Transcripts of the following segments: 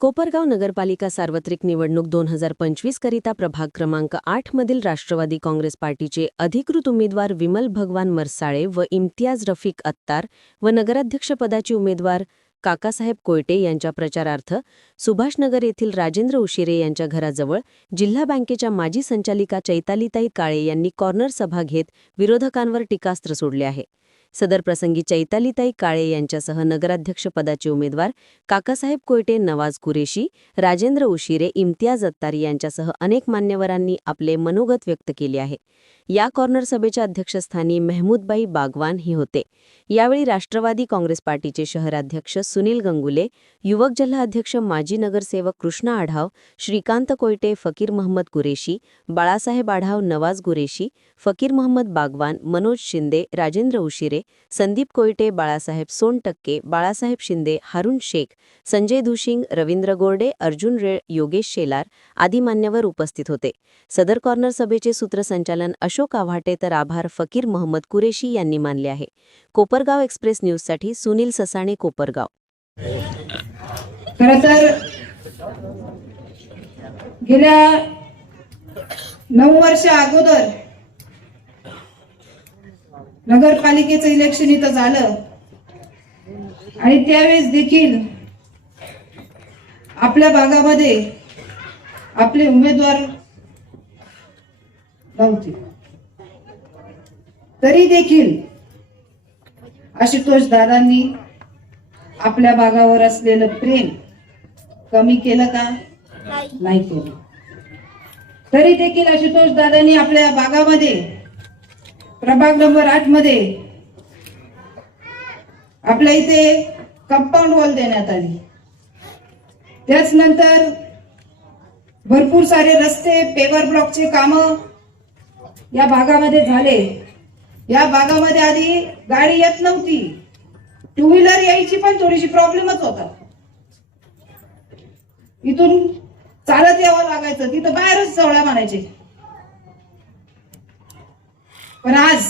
कोपरगाव नगरपालिका सार्वत्रिक निवडणूक दोन हजार पंचवीस करिता प्रभाग क्रमांक आठ मधील राष्ट्रवादी काँग्रेस पार्टीचे अधिकृत उमेदवार विमल भगवान मरसाळे व इम्तियाज रफिक अत्तार व नगराध्यक्षपदाचे उमेदवार काकासाहेब कोयटे यांच्या प्रचारार्थ सुभाषनगर येथील राजेंद्र उशिरे यांच्या घराजवळ जिल्हा बँकेच्या माजी संचालिका चैतालीताई काळे यांनी कॉर्नर सभा घेत विरोधकांवर टीकास्त्र सोडले आहे. सदर प्रसंगी चैतालीताई काळे यांच्यासह नगराध्यक्षपदाचे उमेदवार काकासाहेब कोयटे नवाज कुरेशी राजेंद्र उशिरे इम्तियाज अत्तारी यांच्यासह अनेक मान्यवरांनी आपले मनोगत व्यक्त केले आहे. या कॉर्नर सभेच्या अध्यक्षस्थानी मेहमूदबाई बागवान ही होते. यावेळी राष्ट्रवादी काँग्रेस पार्टीचे शहराध्यक्ष सुनील गंगुले युवक जिल्हाध्यक्ष माजी नगरसेवक कृष्णा आढाव श्रीकांत कोयटे फकीर महम्मद कुरेशी बाळासाहेब आढाव नवाज गुरेशी फकीर महम्मद बागवान मनोज शिंदे राजेंद्र उशिरे संदीप कोयटे बाळासाहेब सोनटक्के बाळासाहेब शिंदे हारुण शेख संजय धुशिंग रवींद्र गोरडे अर्जुन रेळ योगेश शेलार आदी मान्यवर उपस्थित होते. सदर कॉर्नर सभेचे सूत्रसंचालन अशोक आव्हाटे तर आभार फकीर महम्मद कुरेशी यांनी मानले आहे. कोपरगाव एक्सप्रेस न्यूजसाठी सुनील ससाणे कोपरगाव. गेल्या नऊ वर्ष अगोदर नगरपालिकेचं इलेक्शन इथं झालं. आणि त्यावेळेस देखील आपल्या भागामध्ये आपले उमेदवार नव्हते. तरी देखील आशुतोष दादांनी आपल्या भागावर असलेलं प्रेम कमी केलं का? नाही केलं. तरी देखील आशुतोष दादांनी आपल्या भागामध्ये प्रभाग नंबर आठमध्ये आपल्या इथे कंपाऊंड वॉल देण्यात आली. त्याच नंतर भरपूर सारे रस्ते पेवर ब्लॉकचे काम या भागामध्ये झाले. या भागामध्ये आधी गाडी येत नव्हती. टू व्हीलर यायची पण थोडीशी प्रॉब्लेमच होता. इथून चालत यावं लागायचं. तिथं बाहेरच जवळ म्हणायचे पण आज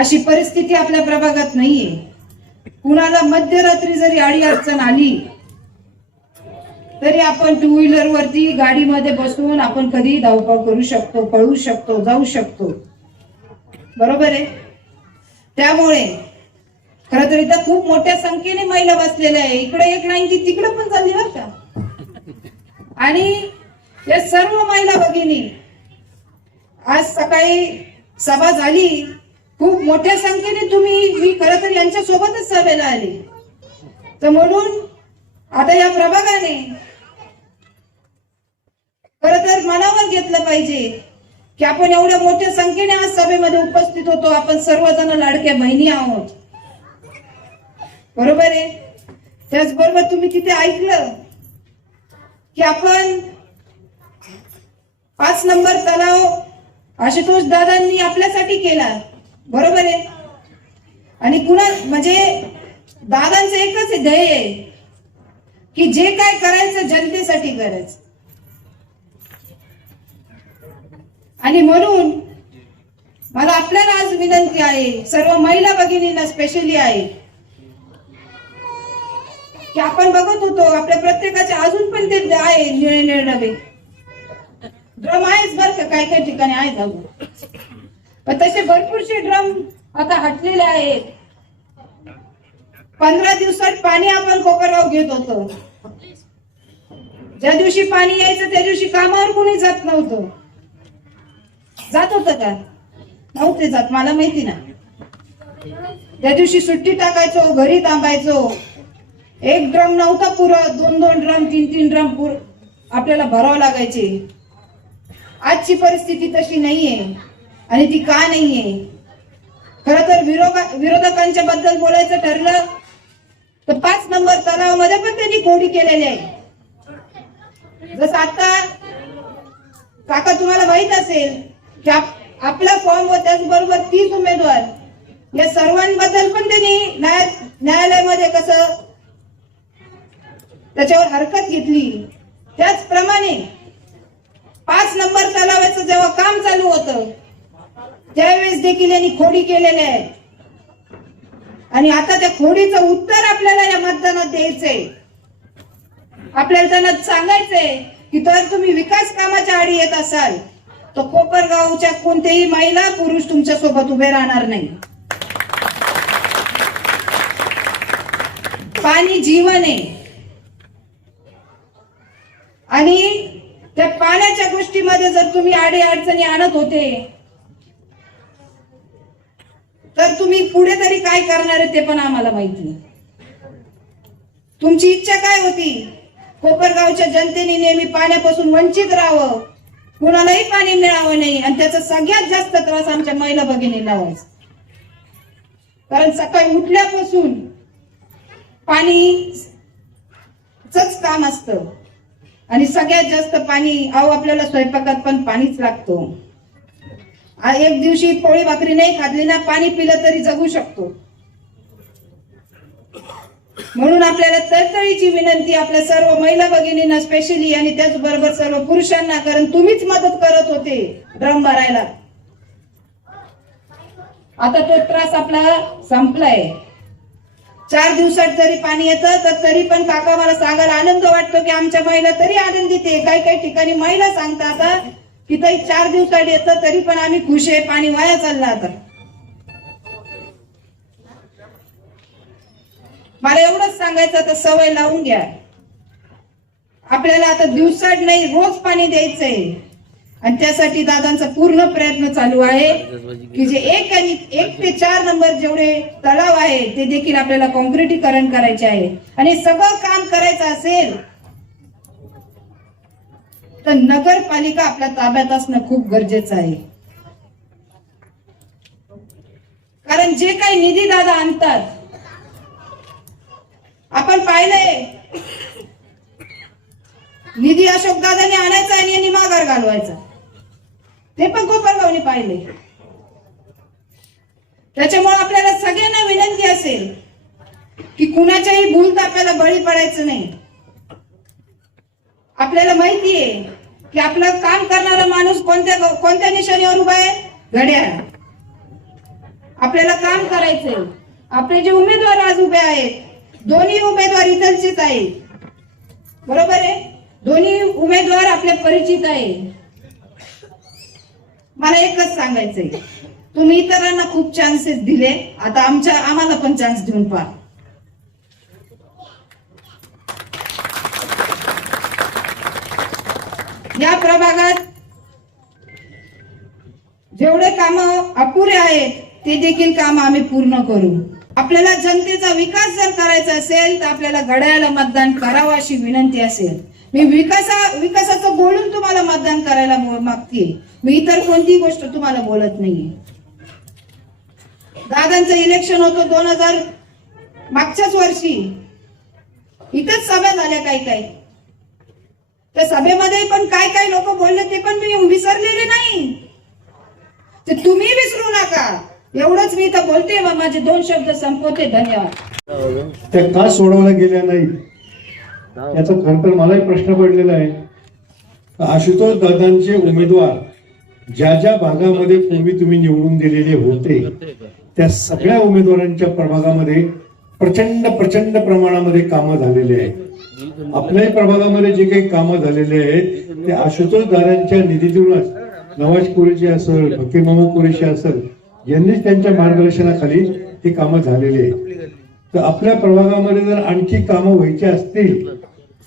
अशी परिस्थिती आपल्या प्रभागात नाहीये. कुणाला मध्यरात्री जरी आडी अडचण आली तरी आपण टू व्हीलर वरती गाडीमध्ये बसून आपण कधी धावपळ करू शकतो पळू शकतो जाऊ शकतो. बरोबर आहे? त्यामुळे खर तर इथं खूप मोठ्या संख्येने महिला बसलेल्या आहे. इकडे एक नाही की तिकडे पण चालली बरं का? आणि या सर्व महिला भगिनी आज सकाळी सभा झाली. खूप मोठ्या संख्येने तुम्ही मी खर तर यांच्या सोबतच सभेला आले. तर म्हणून आता या प्रभागाने खर तर मनावर घेतलं पाहिजे की आपण एवढ्या मोठ्या संख्येने आज सभेमध्ये उपस्थित होतो. आपण सर्वजण लाडक्या बहिणी आहोत. बरोबर आहे? त्याचबरोबर तुम्ही तिथे ऐकलं की आपण पाच नंबर तलाव आशुतोष दादांनी आपल्यासाठी केला. बरोबर आहे? आणि कुणा म्हणजे दादांचं एकच ध्येय आहे की जे काय करायचं जनतेसाठी करायचं आणि म्हणून मला आपल्याला आज विनंती आहे सर्व महिला भगिनींना स्पेशली आहे की आपण बघत होतो आपल्या प्रत्येकाचे अजून पण ते आहे निर्णय निळे ड्रम आहेच बर का काही काही ठिकाणी आहेत अजून पण तसे भरपूरसे ड्रम आता हटलेले आहेत. पंधरा दिवसात पाणी आपण कोपरगाव घेत होतो. ज्या दिवशी पाणी यायचं त्या दिवशी कामावर कोणी जात नव्हतं. जात होतं का? नव्हते जात मला माहिती ना. त्या दिवशी सुट्टी टाकायचो घरी थांबायचो. एक ड्रम नव्हता पुरं दोन दोन ड्रम तीन तीन ड्रम पुर आपल्याला भरावं लागायचे. आजची परिस्थिती तशी नाहीये. आणि ती का नाहीये? खर तर विरोधकांच्या बद्दल बोलायचं ठरलं तर पाच नंबर तलावामध्ये पण त्यांनी कोडी केलेली आहे. जसं आता काका तुम्हाला माहीत असेल की आपला फॉर्म व त्याचबरोबर तीस उमेदवार या सर्वांबद्दल पण त्यांनी न्याय न्यायालयामध्ये कसं त्याच्यावर हरकत घेतली. त्याचप्रमाणे पाच नंबर तलावाचं जेव्हा काम चालू होतं त्यावेळेस देखील यांनी खोडी केलेल्या आहे. आणि आता त्या खोडीचं उत्तर आपल्याला या मतदानात द्यायचंय. आपल्याला त्यांना सांगायचंय की तर तुम्ही विकास कामाच्या आडी येत असाल तर कोपरगावच्या कोणतेही महिला पुरुष तुमच्यासोबत उभे राहणार नाही. पाणी जीवन आहे. आणि त्या पाण्याच्या गोष्टीमध्ये जर तुम्ही आडे अडचणी आणत होते तर तुम्ही पुढे तरी काय करणार ते पण आम्हाला माहिती तुमची इच्छा काय होती? कोपरगावच्या जनतेने नेहमी पाण्यापासून वंचित राहावं कुणालाही पाणी मिळावं नाही आणि त्याचा सगळ्यात जास्त त्रास आमच्या महिला भगिनीला व्हायचा. कारण सकाळी उठल्यापासून पाणीच काम असतं. आणि सगळ्यात जास्त पाणी अहो आपल्याला स्वयंपाकात पण पाणीच लागतो. एक दिवशी पोळी भाकरी नाही खाल्ली ना पाणी पिलं तरी जगू शकतो. म्हणून आपल्याला तळतळीची विनंती आपल्या सर्व महिला भगिनींना स्पेशली आणि त्याचबरोबर सर्व पुरुषांना कारण तुम्हीच मदत करत होते ड्रम भरायला आता तो त्रास आपला संपलाय. चार दिवसात जरी पाणी येतं तर तरी पण काका मला सांगायला आनंद वाटतो की आमच्या महिला तरी आनंदित आहे काही काही ठिकाणी महिला सांगतात आता की ताई चार दिवसात येतं तरी पण आम्ही खुश आहे पाणी वाया चालला तर मला एवढंच सांगायचं तर सवय लावून घ्या. आपल्याला आता दिवसाट नाही रोज पाणी द्यायचंय. आणि त्यासाठी दादांचा पूर्ण प्रयत्न चालू आहे की जे एक आणि एक ते चार नंबर जेवढे तलाव आहे ते देखील आपल्याला कॉन्क्रिटीकरण करायचे आहे. आणि सगळं काम करायचं असेल तर नगरपालिका आपल्या ताब्यात असणं खूप गरजेचं आहे. कारण जे काही निधी दादा आणतात आपण पाहिलंय. निधी अशोक दादाने आणायचा आणि यांनी माघार घालवायचा. ते पण कोपरगावने पाहिले त्याच्यामुळे आपल्याला सगळ्यांना विनंती असेल की कुणाच्याही भूलतापाला बळी पडायचं नाही. आपल्याला माहिती आहे की आपलं काम करणारा माणूस कोणत्या कोणत्या निशाणीवर उभा आहे? घड्याळ. आपल्याला काम करायचंय. आपले जे उमेदवार आज उभे आहेत दोन्ही उमेदवार इथलचेच आहेत. बरोबर आहे? दोन्ही उमेदवार आपले परिचित आहे मला एकच सांगायचंय. तुम्ही इतरांना खूप चान्सेस दिले. आता आमच्या आम्हाला पण चान्स देऊन पहा. या प्रभागात जेवढे काम अपुरे आहेत ते देखील काम आम्ही पूर्ण करू. आपल्याला जनतेचा विकास जर करायचा असेल तर आपल्याला घड्याळाला मतदान करावं अशी विनंती असेल. मी विकासा विकासाचं बोलून तुम्हाला मतदान करायला मागते मी इतर कोणतीही गोष्ट तुम्हाला बोलत नाहीये. दादांचं इलेक्शन होतं दोन हजार मागच्याच वर्षी. इथंच सभा झाल्या काही काही. त्या सभेमध्ये पण काय काय लोक बोलले ते पण मी विसरलेले नाही. ते तुम्ही विसरू नका. एवढंच मी इथं बोलते व माझे दोन शब्द संपवते धन्यवाद. त्या का सोडवल्या गेल्या नाहीत याचा खर तर मलाही प्रश्न पडलेला आहे. आशुतोष दादांचे उमेदवार ज्या ज्या भागामध्ये पूर्वी तुम्ही निवडून दिलेले होते त्या सगळ्या उमेदवारांच्या प्रभागामध्ये प्रचंड प्रचंड प्रमाणामध्ये कामं झालेली आहेत. आपल्याही प्रभागामध्ये जे काही कामं झालेले आहेत ते आशुतोष दादांच्या निधीतूनच. नवाज कुरेशी असेल फकीर महमूद कुरेशी असेल यांनीच त्यांच्या मार्गदर्शनाखाली ही कामं झालेली आहेत. तर आपल्या प्रभागामध्ये जर आणखी कामं व्हायची असतील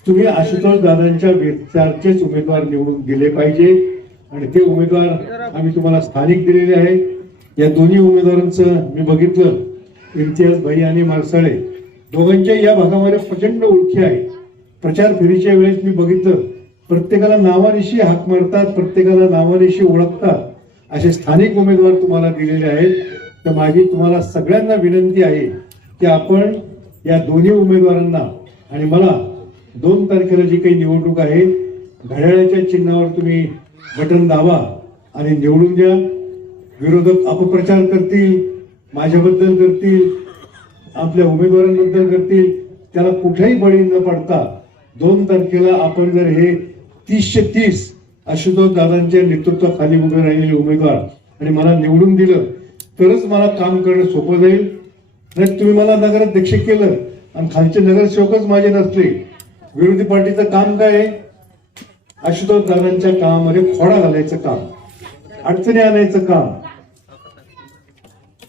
तुम्ही आशुतोष दादांच्या विचारचेच उमेदवार निवडून दिले पाहिजे. आणि ते उमेदवार आम्ही तुम्हाला स्थानिक दिलेले आहे या दोन्ही उमेदवारांचं मी बघितलं. इम्तियाज भाई आणि मारसाळे दोघांच्या या भागामध्ये प्रचंड ओळखी आहे. प्रचार फेरीच्या वेळेस मी बघितलं. प्रत्येकाला नावानिशी हाक मारतात प्रत्येकाला नावानिशी ओळखतात. असे स्थानिक उमेदवार तुम्हाला दिलेले आहेत. तर माझी तुम्हाला सगळ्यांना विनंती आहे की आपण या दोन्ही उमेदवारांना आणि मला दोन तारखेला जी काही निवडणूक आहे घड्याळाच्या चिन्हावर तुम्ही बटन दावा आणि निवडून द्या. विरोधक अपप्रचार करतील माझ्याबद्दल करतील आपल्या उमेदवारांबद्दल करतील. त्याला कुठेही बळी न पडता दोन तारखेला आपण जर हे तीसशे तीस आशुतोष दादांच्या नेतृत्वाखाली उभे राहिलेले उमेदवार आणि मला निवडून दिलं तरच मला काम करणं सोपं जाईल. नाही तुम्ही मला नगराध्यक्ष केलं आणि खालचे नगरसेवकच माझे नसले. विरोधी पार्टीचं काम काय आहे? आशुतोष दादांच्या कामामध्ये खोडा घालायचं काम अडचणी आणायचं काम.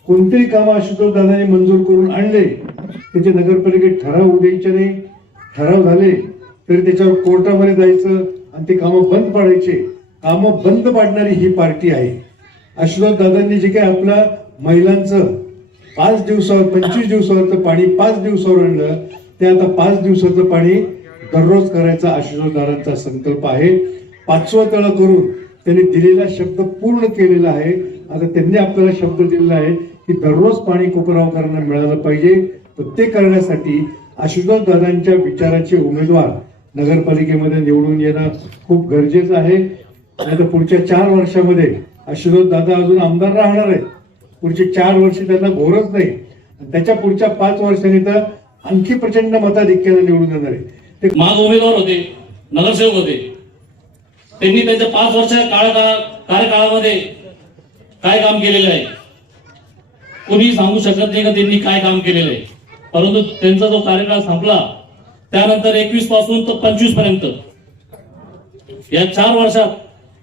कोणतेही काम आशुतोष दादांनी मंजूर करून आणले त्याचे नगरपालिकेत ठराव होऊ द्यायचे नाही. ठराव झाले तरी त्याच्यावर कोर्टामध्ये जायचं आणि ते कामं बंद पाडायचे. कामं बंद पाडणारी ही पार्टी आहे. आशुतोष दादांनी जे काही आपल्या महिलांचं पाच दिवसावर पंचवीस दिवसावरचं पाणी पाच दिवसावर आणलं ते आता पाच दिवसाचं पाणी दररोज करायचा आशुतोष दादांचा संकल्प आहे. पाचवा तळ करून त्यांनी दिलेला शब्द पूर्ण केलेला आहे. आता त्यांनी आपल्याला शब्द दिलेला आहे की दररोज पाणी कोपरावकरांना मिळालं पाहिजे. तर ते करण्यासाठी आशुतोष दादांच्या विचाराचे उमेदवार नगरपालिकेमध्ये निवडून येणं खूप गरजेचं आहे. नाही तर पुढच्या चार वर्षामध्ये आशुतोष दादा अजून आमदार राहणार आहेत. पुढचे चार वर्ष त्यांना घोरच नाही. त्याच्या पुढच्या पाच वर्षांनी तर आणखी प्रचंड मताधिक्याने निवडून येणार आहे ते माग उमेदवार होते नगरसेवक होते. त्यांनी त्यांच्या पाच वर्षाच्या काळ कार्यकाळामध्ये काय काम केलेलं आहे? कोणी सांगू शकत नाही का त्यांनी काय काम केलेलं आहे? परंतु त्यांचा जो कार्यकाळ संपला त्यानंतर एकवीसपासून तर पंचवीसपर्यंत. या चार वर्षात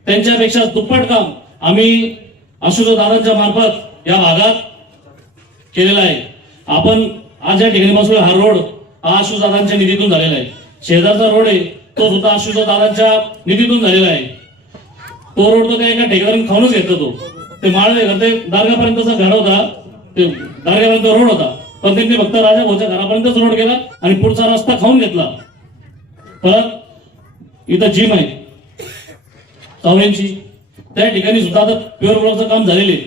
त्यांच्यापेक्षा दुप्पट काम आम्ही आशुतोष दादांच्या मार्फत या भागात केलेला आहे. आपण आज या ठिकाणी बसलो हा रोड हा आशुतोष दादांच्या निधीतून झालेला आहे. शेजारचा रोड आहे तो सुद्धा आशुतोष दादांच्या निधीतून झालेला आहे. तो रोड तो त्या एका ठेकेदारांनी खाऊनच घेतला तो. ते माळवे घर ते दारगापर्यंतचा घर होता. ते दारगापर्यंत रोड होता. पण त्यांनी फक्त राजा भाऊच्या घरापर्यंतच रोड गेला आणि पुढचा रस्ता खाऊन घेतला. परत इथं जिम आहे. चौऱ्याऐंशी त्या ठिकाणी सुद्धा आता प्युअर ब्लॉकचं काम झालेले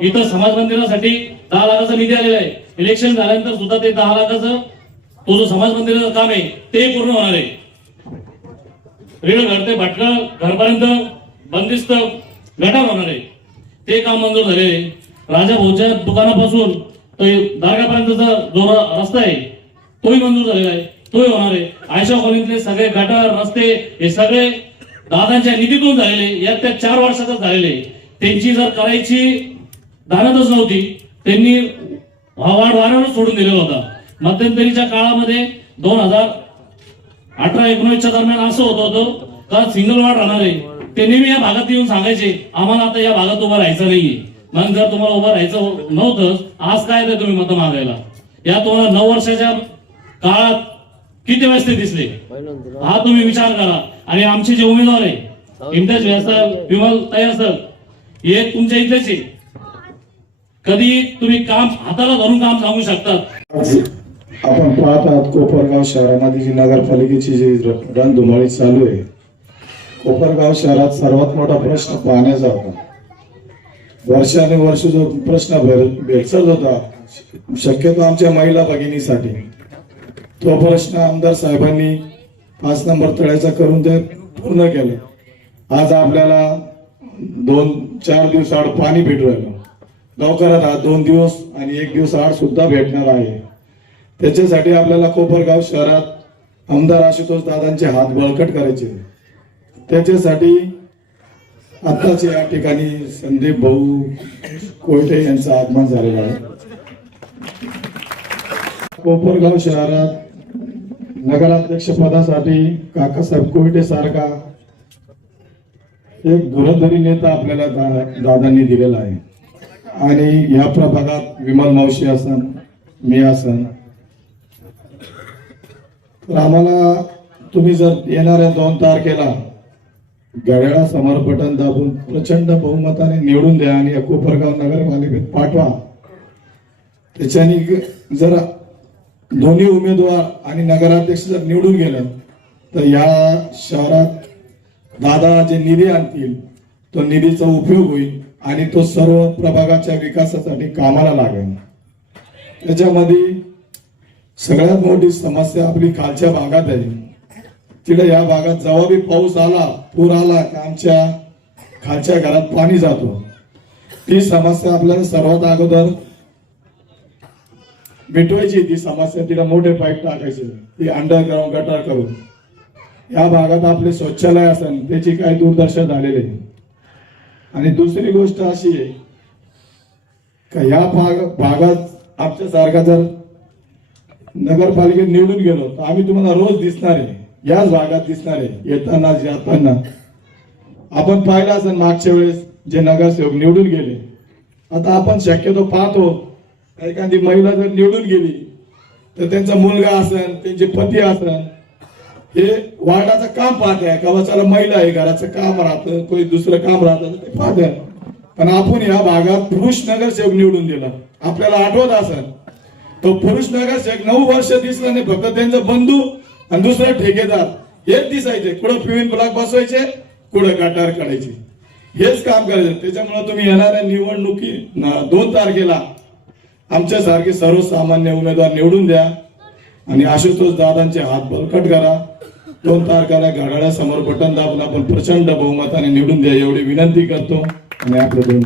इथं समाज मंदिरासाठी दहा लाखाचा निधी आलेला आहे. इलेक्शन झाल्यानंतर सुद्धा ते दहा लाखाचं तो जो समाज मंदिराचं काम आहे ते पूर्ण होणार आहे. रेड घर ते भटका घरपर्यंत बंदिस्त गटार होणार आहे. ते काम मंजूर झालेले राजा भाऊच्या दुकानापासून ते दारगापर्यंतचा जो रस्ता आहे तोही मंजूर झालेला आहे. तोही होणार आहे. आयशा कॉलनीतले सगळे गटर रस्ते हे सगळे दादांच्या निधीतून झालेले या त्या चार वर्षातच झालेले त्यांची जर करायची धानतच नव्हती त्यांनी वाढ वाऱ्यावर सोडून दिलेला होता. मध्यंतरीच्या काळामध्ये दोन हजार अठरा एकोणीसच्या दरम्यान असं होत होतं का सिंगल वार्ड राहणार आहे ते नेहमी या भागात येऊन सांगायचे आम्हाला आता या भागात उभं राहायचं नाहीये. मग जर तुम्हाला उभं राहायचं नव्हतं आज काय ते तुम्ही मतं मागायला? या तुम्हाला नऊ वर्षाच्या काळात किती वेळेस ते दिसले? हा तुम्ही विचार करा. आणि आमचे जे उमेदवार आहे इम्तियाज व्यासल विमल तयार सर हे तुमच्या इथलेच आहे. कधी तुम्ही काम हाताला धरून काम सांगू शकतात. आपण पाहत आहात कोपरगाव शहरामध्ये जी नगरपालिकेची जी रणधुमाळी चालू आहे कोपरगाव शहरात सर्वात मोठा प्रश्न पाण्याचा होता. वर्षानुवर्ष जो प्रश्न भेल- होता शक्यतो आमच्या महिला भगिनीसाठी. तो प्रश्न आमदार साहेबांनी पाच नंबर तळ्याचा करून ते पूर्ण केले. आज आपल्याला दोन चार दिवस आड पाणी भेटू राहिलं लवकरात हा दोन दिवस आणि एक दिवस आड सुद्धा भेटणार आहे. त्याच्यासाठी आपल्याला कोपरगाव शहरात आमदार आशुतोष दादांचे हात बळकट करायचे. त्याच्यासाठी आत्ताच या ठिकाणी संदीप भाऊ कोयटे यांचं आगमन झालेलं आहे. कोपरगाव शहरात नगराध्यक्ष पदासाठी काकासाहेब कोयटे सारखा एक दुरधरी नेता आपल्याला दा- दादांनी दिलेला आहे. आणि या प्रभागात विमल मावशी असन मी असन. तर आम्हाला तुम्ही जर येणाऱ्या दोन तारखेला घड्याळासमोर बटन दाबून प्रचंड बहुमताने निवडून द्या आणि या कोपरगाव नगरपालिकेत पाठवा त्याच्याने जर दोन्ही उमेदवार आणि नगराध्यक्ष जर निवडून गेलं तर या शहरात दादा जे निधी आणतील तो निधीचा उपयोग होईल आणि तो सर्व प्रभागाच्या विकासासाठी कामाला लागेल. त्याच्यामध्ये सगळ्यात मोठी समस्या आपली खालच्या भागात आहे. तिकडे या भागात जेव्हा बी पाऊस आला पूर आला की आमच्या खालच्या घरात पाणी जातो. ती समस्या आपल्याला सर्वात अगोदर मिटवायची ती समस्या तिला मोठे पाईप टाकायचे. ती अंडरग्राऊंड गटार करून. या भागात आपले शौचालय असन त्याची काही दुर्दशा झालेली आहे आणि दुसरी गोष्ट अशी आहे का या भाग भागात आमच्यासारखा जर नगरपालिकेत निवडून गेलो तर आम्ही तुम्हाला रोज दिसणार आहे. याच भागात दिसणार आहे येताना जाताना आपण पाहिलं असेल मागच्या वेळेस जे नगरसेवक निवडून गेले. आता आपण शक्यतो पाहतो एखादी महिला जर निवडून गेली तर त्यांचा मुलगा असन त्यांचे पती असन हे वार्डाचं काम पाहत आहे. का चला महिला आहे घराचं काम राहतं कोणी दुसरं काम राहतं तर ते पाहत आहे. पण आपण या भागात पुरुष नगरसेवक निवडून दिला. आपल्याला आठवत असन तो पुरुष नगरसेवक नऊ वर्ष दिसला नाही फक्त त्यांचा बंधू आणि दुसरा ठेकेदार. हेच दिसायचे. कुठं पिवीन ब्लॉक बसवायचे कुठं गटार काढायचे. हेच काम करायचं. त्याच्यामुळे तुम्ही येणाऱ्या निवडणुकी दोन तारखेला आमच्यासारखे सर्वसामान्य उमेदवार निवडून द्या आणि आशुतोष दादांचे हात बलकट करा. दोन तारखेला घड्याळ्यासमोर बटन दाबून आपण प्रचंड बहुमताने निवडून द्या एवढी विनंती करतो. आणि आपलं दोन